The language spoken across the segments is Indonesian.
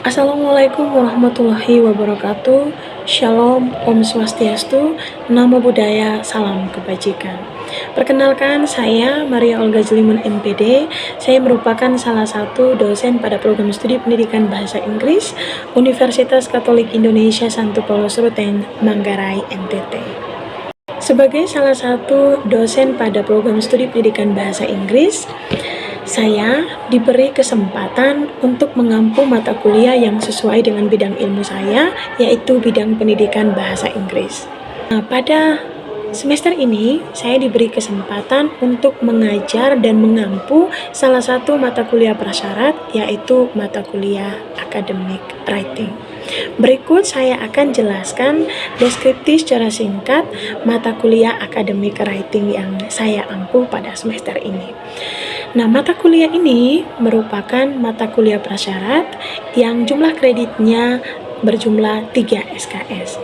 Assalamualaikum warahmatullahi wabarakatuh. Shalom, Om Swastiastu, Namo Buddhaya, Salam Kebajikan. Perkenalkan, saya Maria Olga Jelimun MPD. Saya merupakan salah satu dosen pada program studi pendidikan bahasa Inggris Universitas Katolik Indonesia Santo Paulus Ruteng, Manggarai, NTT. Sebagai salah satu dosen pada program studi pendidikan bahasa Inggris, saya diberi kesempatan untuk mengampu mata kuliah yang sesuai dengan bidang ilmu saya, yaitu bidang pendidikan bahasa Inggris. Nah, pada semester ini, saya diberi kesempatan untuk mengajar dan mengampu salah satu mata kuliah prasyarat, yaitu mata kuliah Academic Writing. Berikut saya akan jelaskan deskripsi secara singkat mata kuliah Academic Writing yang saya ampu pada semester ini. Nah, mata kuliah ini merupakan mata kuliah prasyarat yang jumlah kreditnya berjumlah 3 SKS.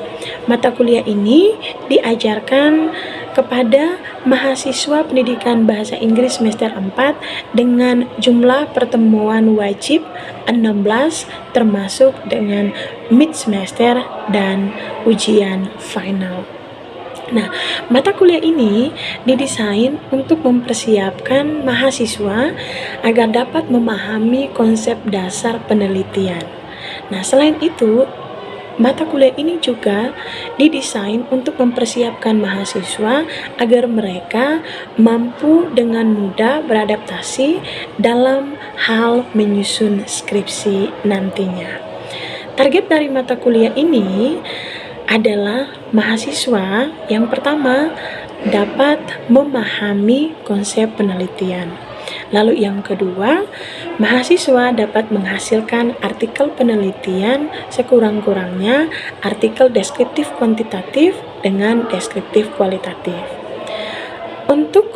Mata kuliah ini diajarkan kepada mahasiswa pendidikan bahasa Inggris semester 4 dengan jumlah pertemuan wajib 16 termasuk dengan mid semester dan ujian final. Nah, mata kuliah ini didesain untuk mempersiapkan mahasiswa agar dapat memahami konsep dasar penelitian. Nah, selain itu, mata kuliah ini juga didesain untuk mempersiapkan mahasiswa agar mereka mampu dengan mudah beradaptasi dalam hal menyusun skripsi nantinya. Target dari mata kuliah ini adalah mahasiswa yang pertama dapat memahami konsep penelitian. Lalu yang kedua, mahasiswa dapat menghasilkan artikel penelitian sekurang-kurangnya artikel deskriptif kuantitatif dengan deskriptif kualitatif. Untuk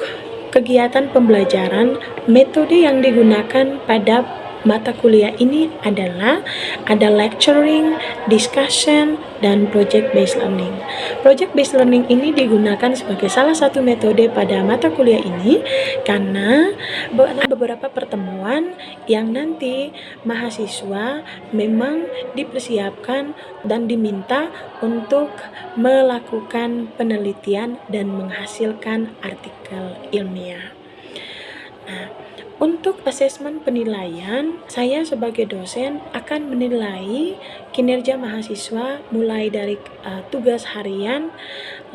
kegiatan pembelajaran, metode yang digunakan pada mata kuliah ini adalah ada lecturing, discussion, dan project-based learning. Project-based learning ini digunakan sebagai salah satu metode pada mata kuliah ini karena beberapa pertemuan yang nanti mahasiswa memang dipersiapkan dan diminta untuk melakukan penelitian dan menghasilkan artikel ilmiah. Nah, untuk asesmen penilaian, saya sebagai dosen akan menilai kinerja mahasiswa mulai dari tugas harian,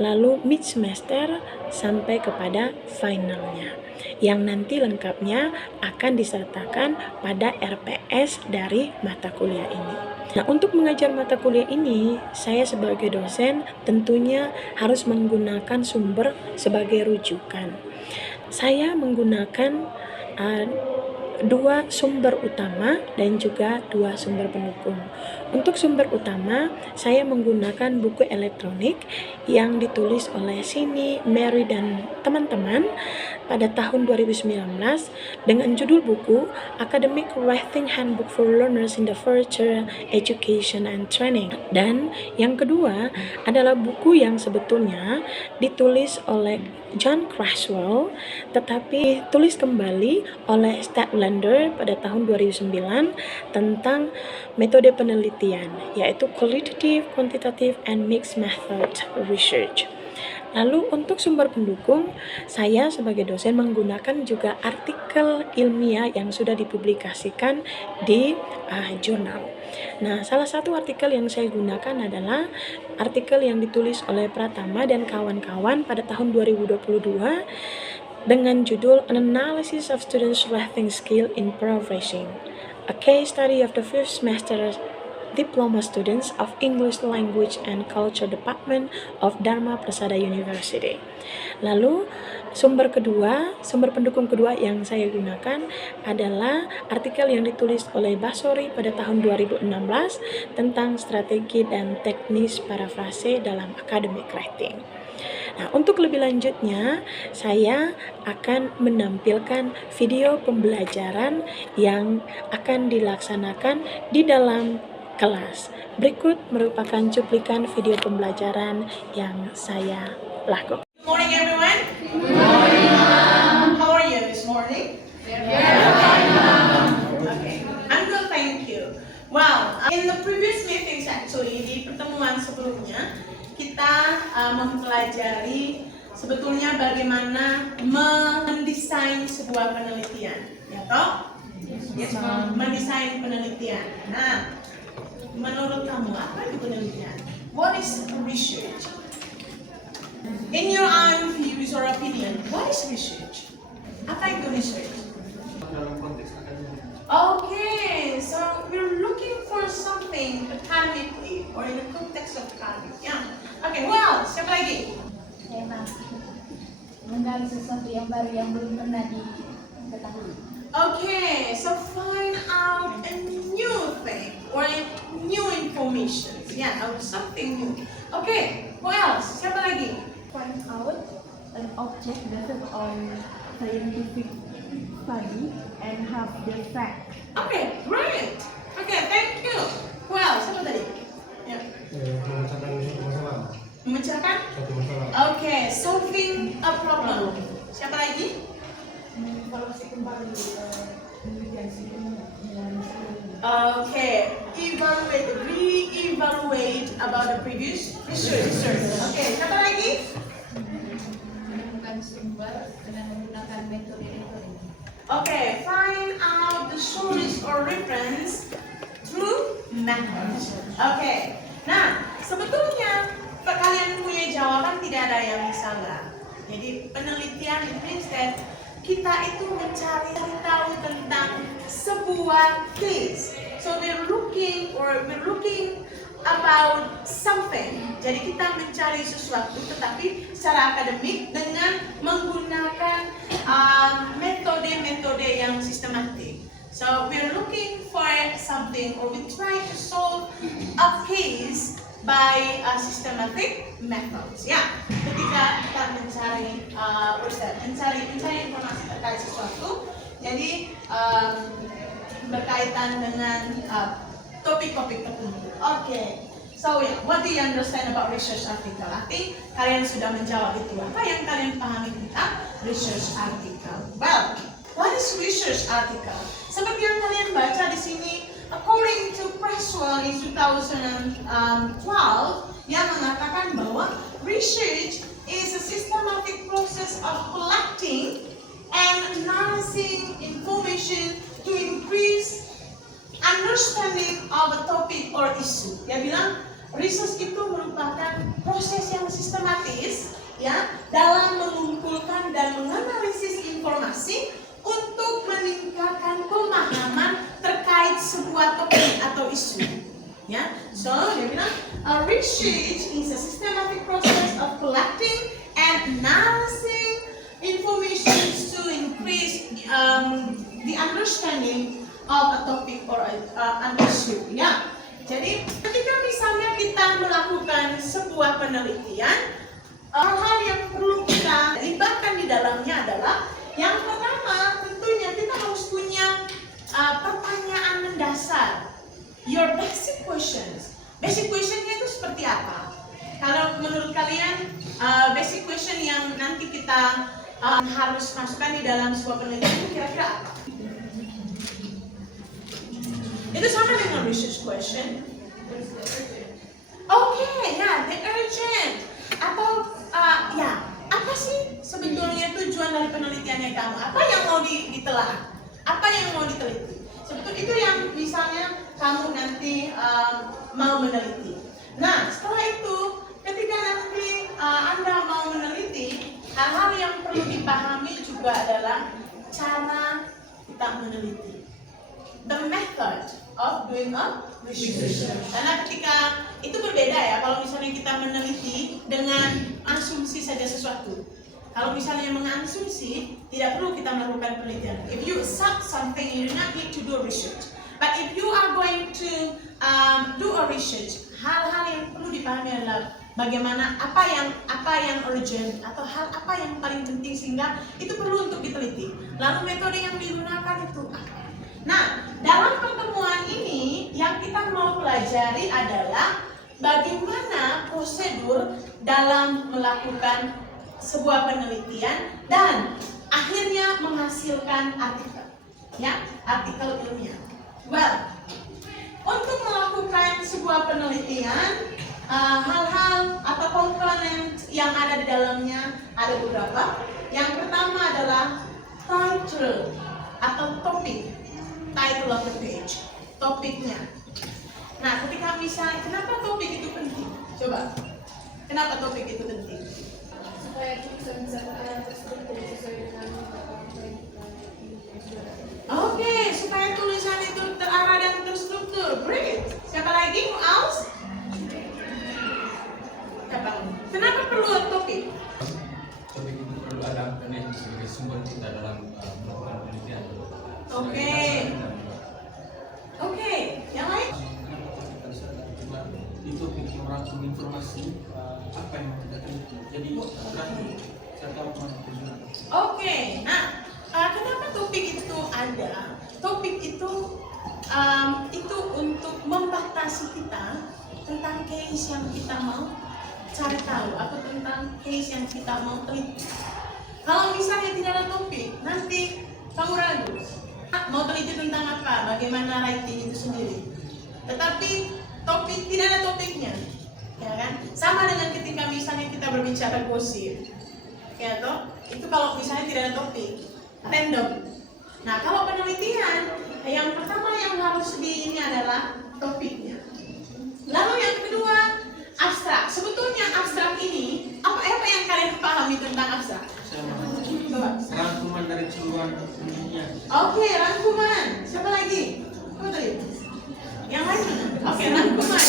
lalu mid semester sampai kepada finalnya, yang nanti lengkapnya akan disertakan pada RPS dari mata kuliah ini. Nah, untuk mengajar mata kuliah ini, saya sebagai dosen tentunya harus menggunakan sumber sebagai rujukan. Saya menggunakan dua sumber utama dan juga dua sumber pendukung. Untuk sumber utama, saya menggunakan buku elektronik yang ditulis oleh Sini, Mary, dan teman-teman pada tahun 2019 dengan judul buku Academic Writing Handbook for Learners in the Future Education and Training. Dan yang kedua adalah buku yang sebetulnya ditulis oleh John Creswell tetapi tulis kembali oleh Stadlander pada tahun 2009 tentang metode penelitian, yaitu Qualitative, Quantitative, and Mixed Method Research. Lalu untuk sumber pendukung, saya sebagai dosen menggunakan juga artikel ilmiah yang sudah dipublikasikan di jurnal. Nah, salah satu artikel yang saya gunakan adalah artikel yang ditulis oleh Pratama dan kawan-kawan pada tahun 2022 dengan judul An Analysis of Students' Writing Skill in Progressing, a case study of the first semester Diploma students of English Language and Culture Department of Dharma Prasada University. Lalu sumber pendukung kedua yang saya gunakan adalah artikel yang ditulis oleh Basori pada tahun 2016 tentang strategi dan teknis parafrase dalam academic writing. Nah, untuk lebih lanjutnya, saya akan menampilkan video pembelajaran yang akan dilaksanakan di dalam kelas. Berikut merupakan cuplikan video pembelajaran yang saya lakukan. Good morning, everyone. Good morning, Mom. How are you this morning? Very fine, Mom. Okay, I'm good, thank you. Well, mempelajari sebetulnya bagaimana mendesain sebuah penelitian, ya toh? Yes, mendesain penelitian. Nah, menurut kamu apa itu penelitian? What is research? In your own views or opinion, what is research? Apa itu research? Dalam konteks akademik. Okay, so we're looking for something academically or in the context of academic. Yeah. Okay, well, siapa lagi? Menggali sesuatu yang baru yang belum pernah diketahui. Okay, so find out a new thing or new information. Yeah, or something new. Okay, who else? Siapa lagi? Find out an object based on scientific study and have the fact. Okay, great. Okay, thank you. Who else? Siapa tadi? Ya. Memecahkan suatu masalah. Memecahkan? Suatu masalah. Okay, solving a problem. Siapa lagi? Evaluasi kembali penelitian sebelumnya. Okay, evaluate, re-evaluate about the previous research. Okay, siapa lagi? Menemukan sumber dengan menggunakan metode-metode. Okay, find out the source or reference through methods. Okay, nah sebetulnya kalian punya jawaban, tidak ada yang salah. Jadi penelitian it means that kita itu mencari tahu tentang sebuah case. So we're looking about something. Jadi kita mencari sesuatu tetapi secara akademik dengan menggunakan metode-metode yang sistematik. So we're looking for something or we try to solve a case by systematic methods. Ya, ketika kita mencari informasi terkait sesuatu, jadi berkaitan dengan topik-topik tertentu. Okay. So yeah, what do you understand about research article? I think kalian sudah menjawab itu. Apa yang kalian pahami tentang research article? Well, what is research article? Seperti yang kalian baca di sini, according to Presswell in 2012, yang mengatakan bahwa research is a systematic process of collecting and analyzing information to increase understanding of a topic or issue. Dia bilang research itu merupakan proses yang sistematis ya dalam mengumpulkan dan menganalisis informasi untuk meningkatkan pemahaman terkait sebuah topik atau isu. Ya, so dia bilang research is a systematic process of collecting and analyzing information to increase the understanding of a topic or an issue. Ya, jadi ketika misalnya kita melakukan sebuah penelitian, hal-hal yang perlu kita libatkan di dalamnya adalah yang pertama tentunya kita harus punya pertanyaan mendasar. Your basic questions. Basic questionnya itu seperti apa? Kalau menurut kalian basic question yang nanti kita harus masukkan di dalam sebuah penelitian itu kira-kira apa? Itu sama dengan research question. Okay, ya, the urgent. Atau ya, apa sih sebetulnya tujuan dari penelitiannya kamu? Apa yang mau ditelaah? Apa yang mau diteliti? Sebetulnya itu yang misalnya kamu nanti mau meneliti. Nah, setelah itu, ketika nanti Anda mau meneliti, hal-hal yang perlu dipahami juga adalah cara kita meneliti. The method of doing a research. Karena ketika itu berbeda ya, kalau misalnya kita meneliti dengan asumsi saja sesuatu. Kalau misalnya mengasumsi, tidak perlu kita melakukan penelitian. If you assume something, you do not need to do research. But if you are going to do a research, hal-hal yang perlu dipahami adalah bagaimana apa yang urgent atau hal apa yang paling penting sehingga itu perlu untuk diteliti. Lalu metode yang digunakan itu apa? Nah, dalam pertemuan ini yang kita mau pelajari adalah bagaimana prosedur dalam melakukan sebuah penelitian dan akhirnya menghasilkan artikel, ya, artikel ilmiah. Well, untuk melakukan sebuah penelitian hal-hal atau komponen yang ada di dalamnya ada beberapa. Yang pertama adalah title atau topik, title of the page, topiknya. Nah, ketika misalnya, kenapa topik itu penting? Coba, kenapa topik itu penting? Supaya kita bisa terstruktur sesuai dengan apa yang kita ingin. Oke, supaya tulisan itu terarah dan terstruktur. Great. Siapa lagi? Who else? Siapa? Kenapa perlu topik? Topik itu perlu ada karena sebagai sumber kita dalam melakukan penelitian. Oke. Oke, yang lain? Itu bikin merangkum informasi apa yang mau kita teliti. Jadi berarti saya tahu mana tujuan. Oke, nah kenapa topik itu ada? Topik itu untuk membatasi kita tentang case yang kita mau cari tahu atau tentang case yang kita mau teliti. Kalau misalnya tidak ada topik, nanti kamu ragu mau teliti tentang apa, bagaimana writing itu sendiri. Tetapi topik tidak ada topiknya, ya kan? Sama dengan ketika misalnya kita berbicara gosip, ya toh? Itu kalau misalnya tidak ada topik, random. Nah, kalau penelitian, yang pertama yang harus ini adalah topiknya. Lalu yang kedua, abstrak. Sebetulnya abstrak ini, apa yang kalian pahami tentang abstrak? Saya mau Coba. rangkuman dari keseluruhan dunia. Oke, rangkuman. Siapa lagi? Apa tadi? Yang lain mana? Oke, rangkuman.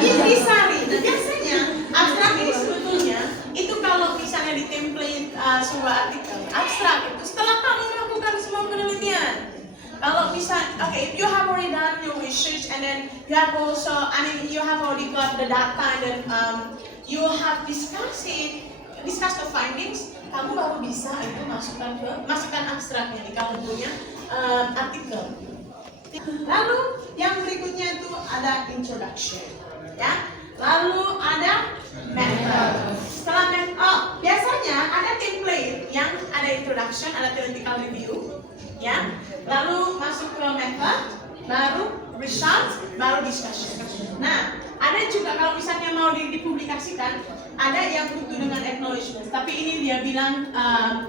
Intisari. Nah, biasanya abstrak ini sebetulnya itu kalau misalnya di template sebuah artikel abstrak itu setelah kamu melakukan semua penelitian. Kalau bisa, okay, if you have already done your research and then you have also, you have already got the data and then you have discuss the findings, kamu baru bisa itu masukkan abstraknya di kamu punya artikel. Lalu yang berikutnya itu ada introduction, ya. Lalu ada method. Setelah biasanya ada template yang ada introduction, ada theoretical review, ya. Lalu masuk ke method, baru result, baru discussion. Nah, ada juga kalau misalnya mau dipublikasikan, ada yang butuh dengan acknowledgement. Tapi ini dia bilang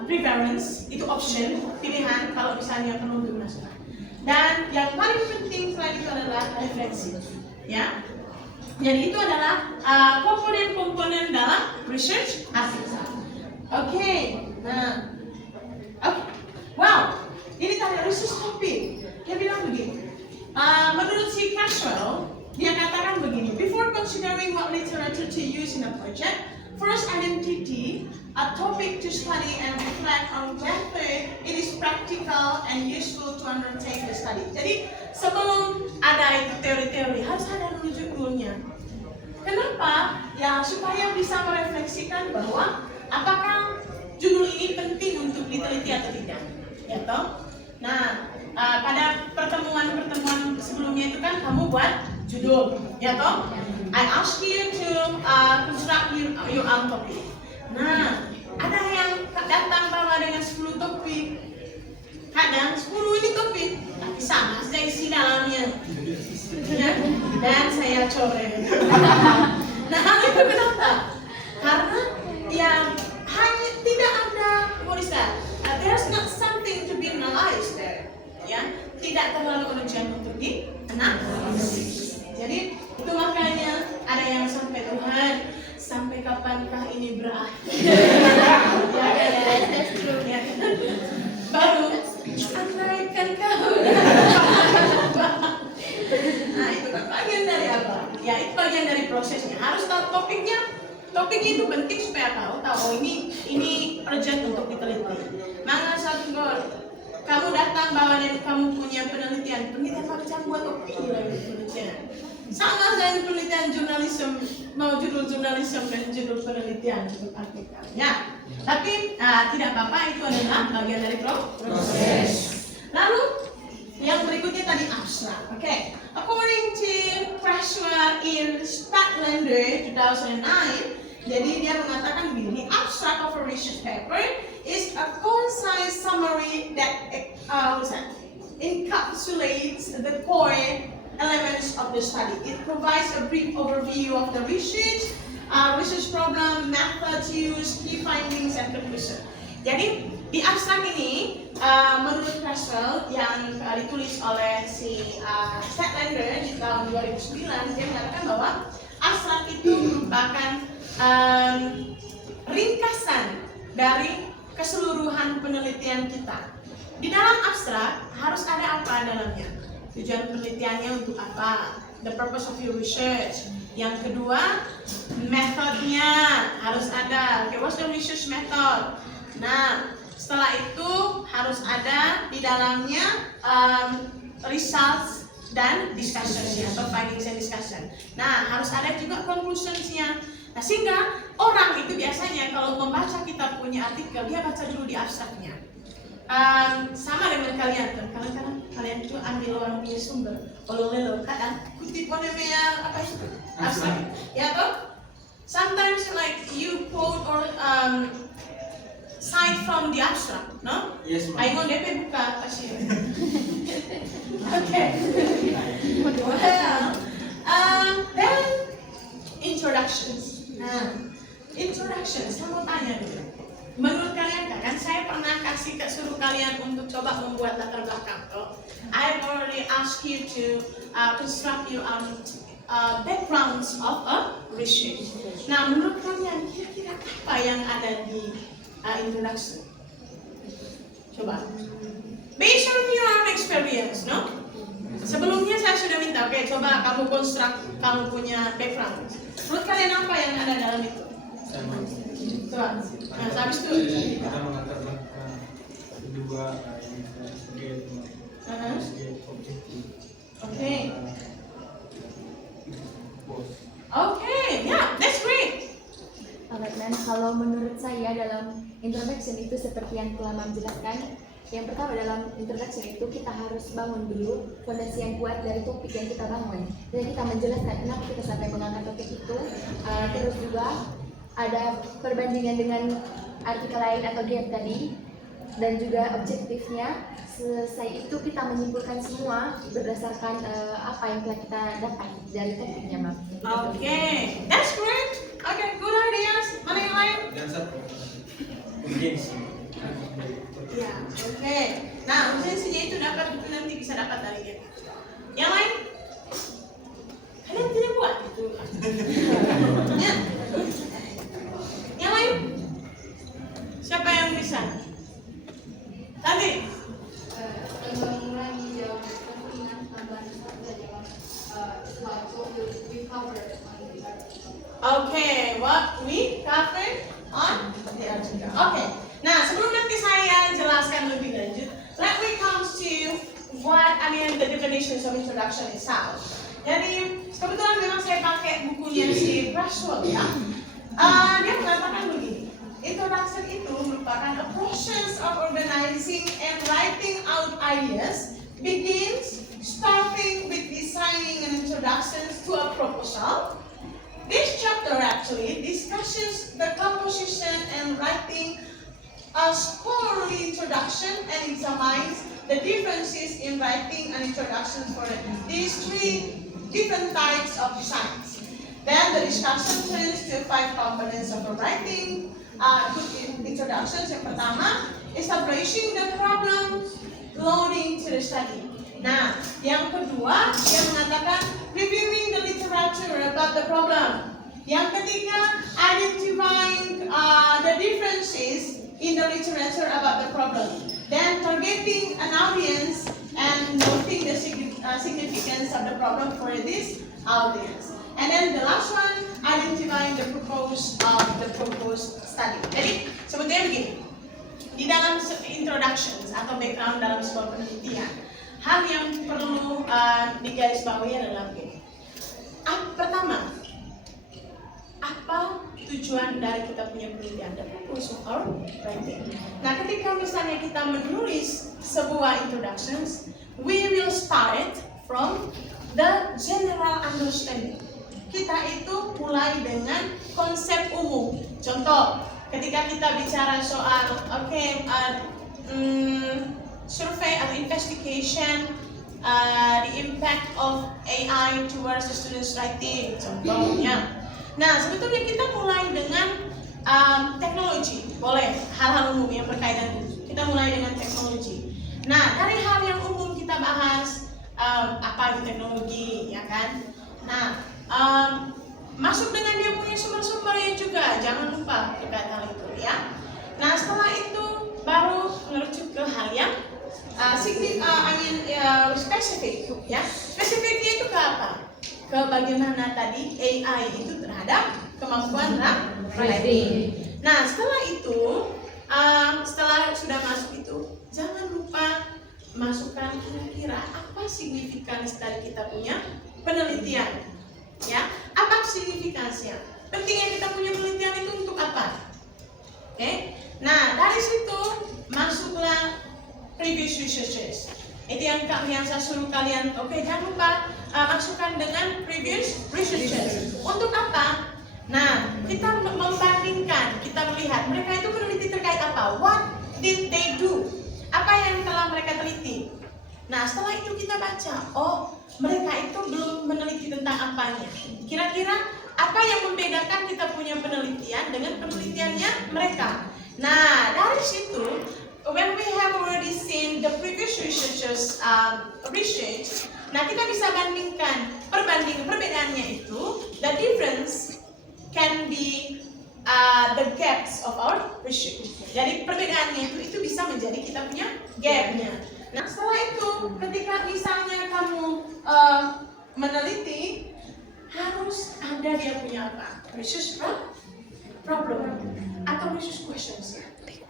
preference, itu option, pilihan kalau misalnya perlu dimasukkan. Dan yang paling penting selain itu adalah referensi, ya. Jadi itu adalah komponen-komponen dalam research artikel. Oke, nah, oke, wow, ini tadi research topik. Dia bilang begini. Menurut si Cashwell, dia katakan begini. Before considering what literature to use in a project, first identify a topic to study and reflect on whether it is practical and useful to undertake the study. Jadi sebelum ada itu teori-teori harus ada dulu judulnya. Kenapa? Ya supaya bisa merefleksikan bahwa apakah judul ini penting untuk diteliti atau tidak, ya toh? Nah, pada pertemuan sebelumnya itu kan kamu buat judul, ya toh? I ask you to construct your own topic. Nah, ada yang datang bawa dengan 10 topik, kadang 10 ini topik, tapi sama saja isi dalamnya, ya? Dan saya coret. Nah, hal itu kenapa? Karena ya hanya tidak ada, there's not something to be analyzed there, ya, tidak terlalu urgent untuk dianalisis. Jadi itu makanya ada yang sampai Tuhan, sampai kapankah ini berakhir? Ya, baru andaikan kau. Nah, itu kan bagian dari apa? Ya, itu bagian dari prosesnya. Harus tahu topiknya. Topiknya itu penting supaya tahu oh ini urgent untuk diteliti. Maka satu gol, kamu datang bawa dan kamu punya penelitian macam buat opini lagi penelitian. Sama dengan penelitian jurnalisme, mau judul jurnalisme dan judul penelitian untuk artikelnya. Tapi tidak apa-apa, itu adalah bagian dari proses. Lalu yang berikutnya tadi abstrak. Okay. According to Cashwell in Statlander 2009, jadi dia mengatakan begini, abstract of a research paper is a concise summary that encapsulates the core elements of the study. It provides a brief overview of the research, research problem, methods used, key findings, and conclusion. Jadi di abstrak ini menurut Creswell yang ditulis oleh si Statlander di tahun 2009, dia mengatakan bahwa abstrak itu merupakan ringkasan dari keseluruhan penelitian kita. Di dalam abstrak harus ada apa dalamnya? Tujuan penelitiannya untuk apa? The purpose of your research. Yang kedua, metodenya harus ada. Okay, what's the research method? Nah, setelah itu harus ada di dalamnya results dan discussions atau findings and discussion. Nah, harus ada juga conclusions-nya. Nah, sehingga orang itu biasanya kalau membaca kita punya artikel, dia baca dulu di abstraknya. Sama dengan kalian tuh, kalian itu ambil orang punya sumber, oleh kadang kutip apa itu abstrak, ya toh? Sometimes like you quote or cite from the abstract, no? Yes, ma'am. Ayo DP buka kasih. Okay. Well, then introductions. Nah, introductions. Saya mau tanya dulu. Menurut kalian kan saya pernah suruh kalian untuk coba membuat latar belakang. I've already asked you to construct your backgrounds of a research. Nah, menurut kalian kira-kira apa yang ada di introduction? Coba. Based on your own experience, no? Sebelumnya saya sudah minta, oke, coba kamu construct kamu punya background. Menurut kalian apa yang ada dalam itu? Coba. Nah, habis itu kita melatar belakang kedua yang sebagai objektif. Oke. Oke, ya, that's great. Alright, man. Kalau menurut saya dalam introduction itu seperti yang telah Mam jelaskan, yang pertama dalam introduction itu kita harus bangun dulu fondasi yang kuat dari topik yang kita bangun. Jadi kita menjelaskan kenapa kita sampai mengangkat topik itu, terus juga ada perbandingan dengan artikel lain atau gap tadi, dan juga objektifnya. Selesai itu kita menyimpulkan semua berdasarkan apa yang telah kita dapat dari topiknya, Mam. Oke, that's great. Oke, good ideas. Mana yang lain? Dan satu urgensi. Ya, oke. Nah, urgensinya itu nanti bisa dapat dari dia. Yang lain? Kalian tidak buat itu. Ya. Yang lain? Siapa yang bisa? Tadi. Mengurangi jauh kemungkinan tambahan saja dalam what we covered on the article. Okay, what we covered on the article. Okay. Nah, sebelum nanti saya jelaskan lebih lanjut, let me come to the definitions of introduction itself. Jadi, kebetulan memang saya pakai bukunya si Creswell ya. Dia mengatakan begini. Introduction itu merupakan a process of organizing and writing out ideas, begins starting with designing an introduction to a proposal. This chapter actually discusses the composition and writing a scholarly introduction and examines the differences in writing an introduction for these three different types of designs. Then the discussion turns to 5 components of a writing. Good introductions. Yang pertama, establishing the problem, loading to the study. Nah, yang kedua, dia mengatakan reviewing the literature about the problem. Yang ketiga, identifying the differences in the literature about the problem. Then targeting an audience and noting the significance of the problem for this audience. And then the last one, identifying the proposed study. Jadi sebetulnya begini, di dalam introductions atau background dalam sebuah penelitian, hal yang perlu digarisbawahi adalah begini. Pertama, apa tujuan dari kita punya penelitian, the purpose of our writing. Nah, ketika misalnya kita menulis sebuah introductions, we will start from the general understanding. Kita itu mulai dengan konsep umum. Contoh, ketika kita bicara soal survei atau investigation, the impact of AI towards the students' writing, contohnya. Nah, sebetulnya kita mulai dengan teknologi, boleh hal-hal umum yang berkaitan. Kita mulai dengan teknologi. Nah, dari hal yang umum kita bahas apa itu teknologi, ya kan? Nah, masuk dengan dia punya sumber-sumbernya juga, jangan lupa terkait hal itu, ya. Nah, setelah itu baru merujuk ke hal yang spesifik, ya. Spesifiknya itu ke apa? Ke bagaimana tadi AI itu terhadap kemampuan writing. Nah, setelah itu, setelah sudah masuk itu, jangan lupa masukkan kira-kira apa signifikans dari kita punya penelitian, ya. Apa signifikansinya? Pentingnya kita punya penelitian itu untuk apa? Oke. Nah, dari situ masuklah previous researches. Itu yang saya suruh kalian. Oke, jangan lupa masukkan dengan previous researches. Untuk apa? Nah, kita membandingkan, kita melihat mereka itu meneliti terkait apa? What did they do? Apa yang telah mereka teliti? Nah, setelah itu kita baca, oh, mereka itu belum meneliti tentang apanya. Kira-kira apa yang membedakan kita punya penelitian dengan penelitiannya mereka? Nah, dari situ, when we have already seen the previous researchers research, nah kita bisa bandingkan, perbedaannya itu, the difference can be the gaps of our research. Jadi perbedaannya itu bisa menjadi kita punya gapnya. Nah, setelah itu, ketika misalnya kamu meneliti, harus ada dia punya apa? Research problem atau research questions.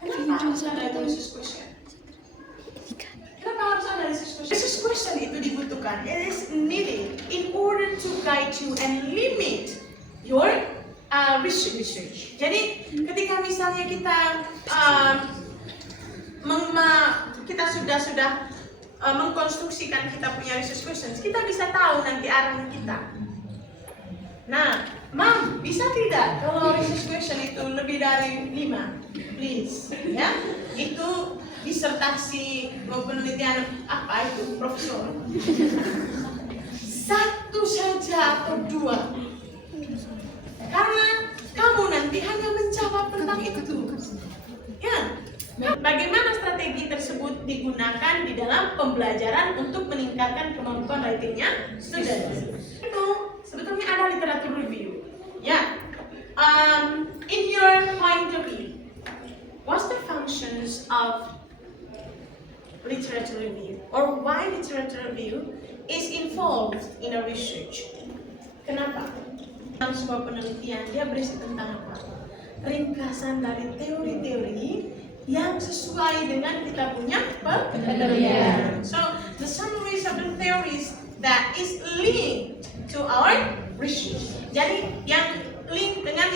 Kenapa harus ada research question? Kenapa harus ada research question? Research question itu dibutuhkan. It is needed in order to guide you and limit your research. Jadi ketika misalnya kita sudah mengkonstruksikan kita punya research questions, kita bisa tahu nanti arahnya kita. Nah, Mam, bisa tidak kalau research question itu lebih dari 5? Please, ya. Itu disertasi penelitian apa itu, profesor? 1 saja atau 2? Karena kamu nanti hanya menjawab tentang itu. Ya. Bagaimana strategi tersebut digunakan di dalam pembelajaran untuk meningkatkan kemampuan writingnya student? Itu sebetulnya ada literatur review. Ya. In your point of view, what's the functions of literature review, or why literature review is involved in a research? Kenapa? Dalam sebuah penelitian, dia berisi tentang apa? Ringkasan dari teori-teori yang sesuai dengan kita punya penelitian. So, the summaries of the theories that is linked to our research. Jadi, yang link dengan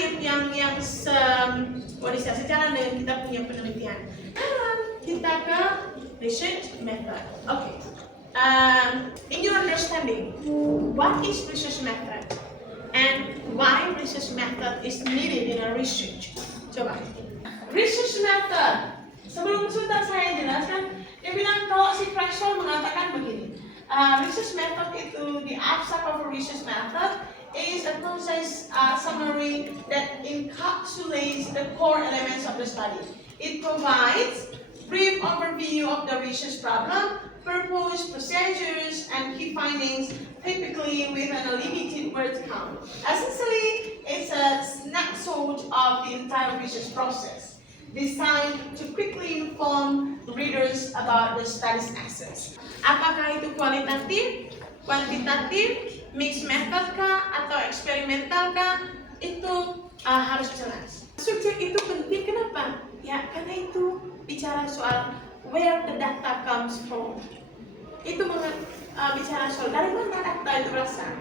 yang secara dengan kita punya penelitian. Sekarang kita ke research method. Okay. In your understanding, what is research method? And why research method is needed in a research? Coba. Research method. Sebelum sebentar saya jelaskan, dia bilang kalau si Craxwell mengatakan begini. Research method itu, the abstract of a research method is a concise summary that encapsulates the core elements of the study. It provides brief overview of the research problem, purpose, procedures, and key findings, typically with a limited word count. Essentially, it's a snapshot of the entire research process, designed to quickly inform readers about the study's assets. Apakah itu kualitatif, kuantitatif, mixed method kah, atau eksperimental kah? Itu harus jelas. Subjek itu penting, kenapa? Ya, karena itu bicara soal where the data comes from. Itu bicara soal dari mana data itu berasal,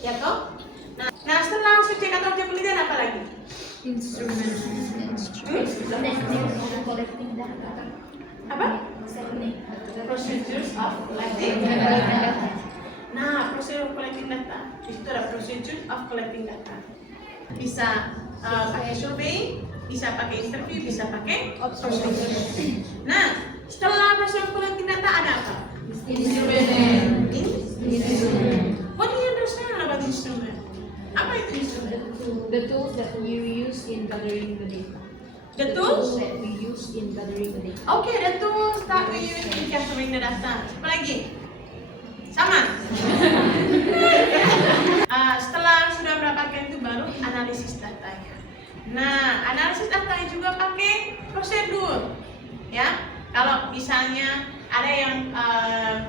ya toh? Nah, setelah subjek atau objek penelitian apa lagi? Collecting data. Apa? Procedures of collecting data. Nah, procedure of collecting data. Itu adalah procedure of collecting data. Bisa pakai survei, bisa pakai interview, bisa pakai observation. Nah, setelah procedure of collecting data ada apa? Instrumen. The tools that you use in gathering the data. The tools? that we use in gathering the data. Okay, the tools that we use in gathering the data. Apa lagi? Sama? Setelah sudah mendapatkan itu baru analisis datanya. Nah, analisis datanya juga pakai prosedur. Ya, kalau misalnya ada yang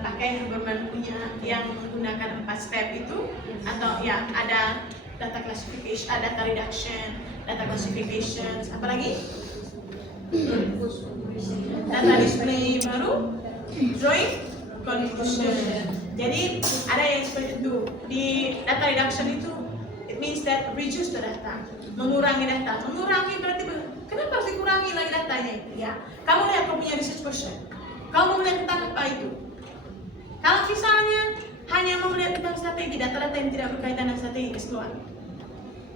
pakai Habermas punya yang menggunakan 4 step itu, atau ya ada data classification, data reduction, data classifications, apa lagi? Data display baru, drawing, conclusion. Jadi ada yang seperti itu. Di data reduction itu, it means that reduce the data, mengurangi data. Mengurangi berarti kenapa harus dikurangi lagi datanya itu ya? Kamu lihat kamu punya research question, kamu mau melihat tentang apa itu? Kalau misalnya hanya mau melihat tentang strategi, data-data yang tidak berkaitan dengan strategi keseluruhan.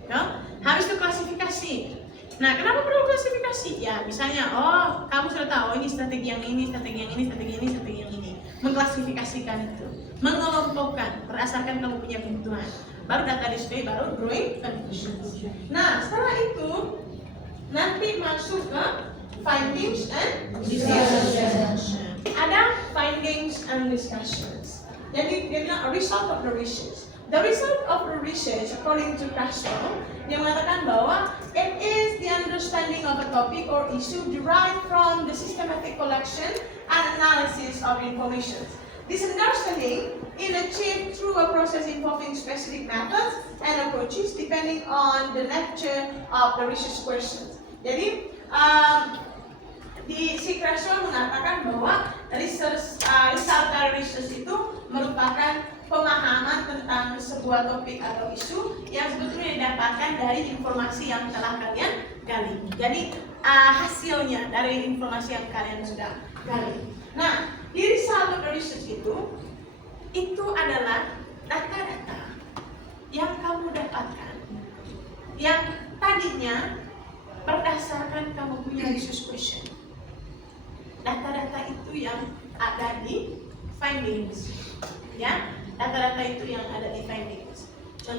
Ya, habis itu klasifikasi. Nah, kenapa perlu klasifikasi? Ya, misalnya, oh, kamu sudah tahu ini strategi yang ini, strategi yang ini, strategi yang ini, strategi yang ini. Mengklasifikasikan itu, mengelompokkan berdasarkan kamu punya kebutuhan. Baru data display, baru drawing conclusions. Nah, setelah itu nanti masuk ke findings and discussions. Ada findings and discussions. Jadi dia bilang a result of the research. The result of the research, according to Castro, dia mengatakan bahwa it is the understanding of a topic or issue derived from the systematic collection and analysis of information. This understanding is achieved through a process involving specific methods and approaches depending on the nature of the research questions. Jadi, si Castro mengatakan bahwa result dari research itu merupakan pemahaman tentang sebuah topik atau isu yang sebetulnya didapatkan dari informasi yang telah kalian gali. Jadi hasilnya dari informasi yang kalian sudah gali. Nah, di result of the research itu adalah data-data yang kamu dapatkan, yang tadinya berdasarkan kamu punya research question. Data-data itu yang ada di findings, ya. Data-data itu yang ada di findings.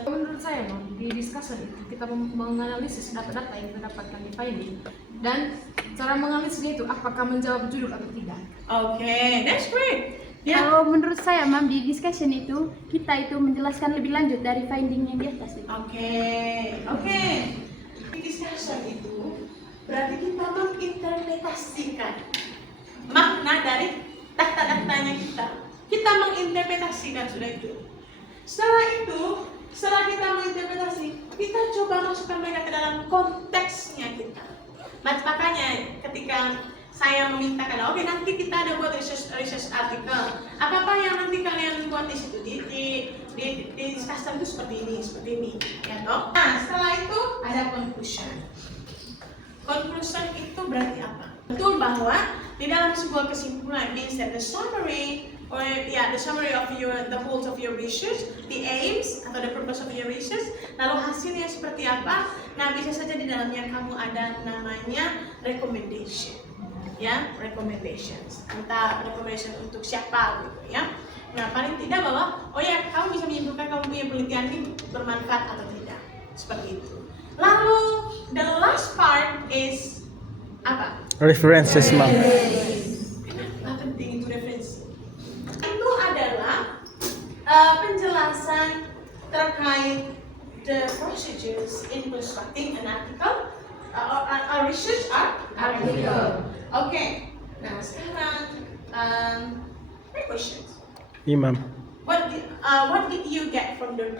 Menurut saya, di discussion itu kita menganalisis data-data yang kita dapatkan di finding dan cara menganalisisnya itu apakah menjawab judul atau tidak. Okay, that's great. Ya. Kalau menurut saya, Mam, di discussion itu kita itu menjelaskan lebih lanjut dari finding yang di atas. Oke. Di discussion itu berarti kita menginterpretasikan makna dari data-datanya kita. Kita menginterpretasikan sudah itu. Setelah kita menginterpretasi, kita coba masukkan mereka ke dalam konteksnya kita. Makanya ketika saya memintakan, oke, nanti kita ada buat research artikel. Apa yang nanti kalian buat di situ di discussion itu seperti ini, ya toh. Nah, setelah itu ada conclusion. Conclusion itu berarti apa? Betul bahwa di dalam sebuah kesimpulan means that the summary of the goals of your research, the aims atau the purpose of your research, lalu hasilnya seperti apa? Nah, bisa saja di dalamnya kamu ada namanya recommendation, ya, recommendations. Entah recommendation untuk siapa gitu, ya. Nah, paling tidak bahwa, oh ya, kamu bisa menyimpulkan kamu punya penelitian ini bermanfaat atau tidak, seperti itu. Lalu the last part is apa? References, Ma'am. Kenapa penting itu referensi? Itu adalah penjelasan terkait the procedures in constructing an article, a research article. Okay. Nah, sekarang questions. Imam. What did you get from the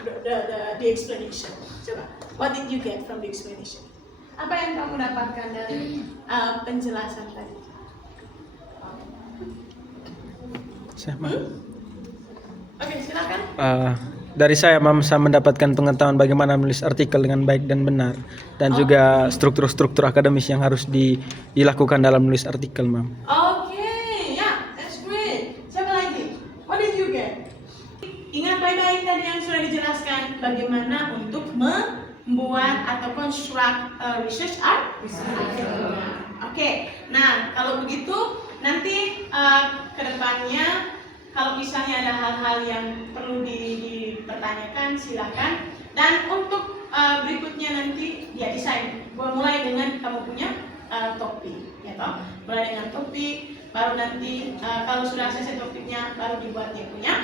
explanation? Coba. What did you get from the explanation? Apa yang kamu dapatkan dari penjelasan tadi? Oke, silakan. Dari saya, Mam, saya mendapatkan pengetahuan bagaimana menulis artikel dengan baik dan benar, dan juga struktur-struktur akademis yang harus dilakukan dalam menulis artikel, Mam. Okay, yeah, that's great. Siapa lagi? What did you get? Ingat baik-baik tadi yang sudah dijelaskan bagaimana untuk membuat atau construct research article. Oke, nah kalau begitu nanti ke depannya kalau misalnya ada hal-hal yang perlu dipertanyakan silakan. Dan untuk berikutnya nanti dia desain. Mulai dengan kamu punya topik, ya toh. Mulai dengan topik, baru nanti kalau sudah selesai topiknya, baru dibuat dia punya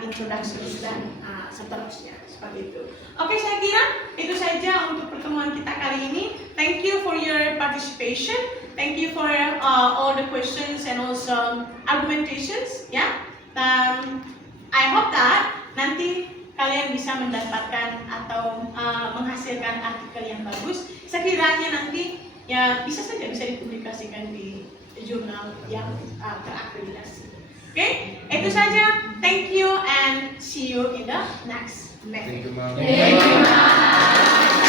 introduction dan seterusnya seperti itu. Oke, saya kira itu saja untuk pertemuan kita kali ini. Thank you for your participation. Thank you for all the questions and also argumentations, ya. Dan I hope that nanti kalian bisa mendapatkan atau menghasilkan artikel yang bagus. Sekiranya nanti ya bisa saja bisa dipublikasikan di jurnal yang terakreditasi. Oke, itu saja. Thank you and see you in the next lecture. Thank you, Ma'am. Thank you, Ma'am.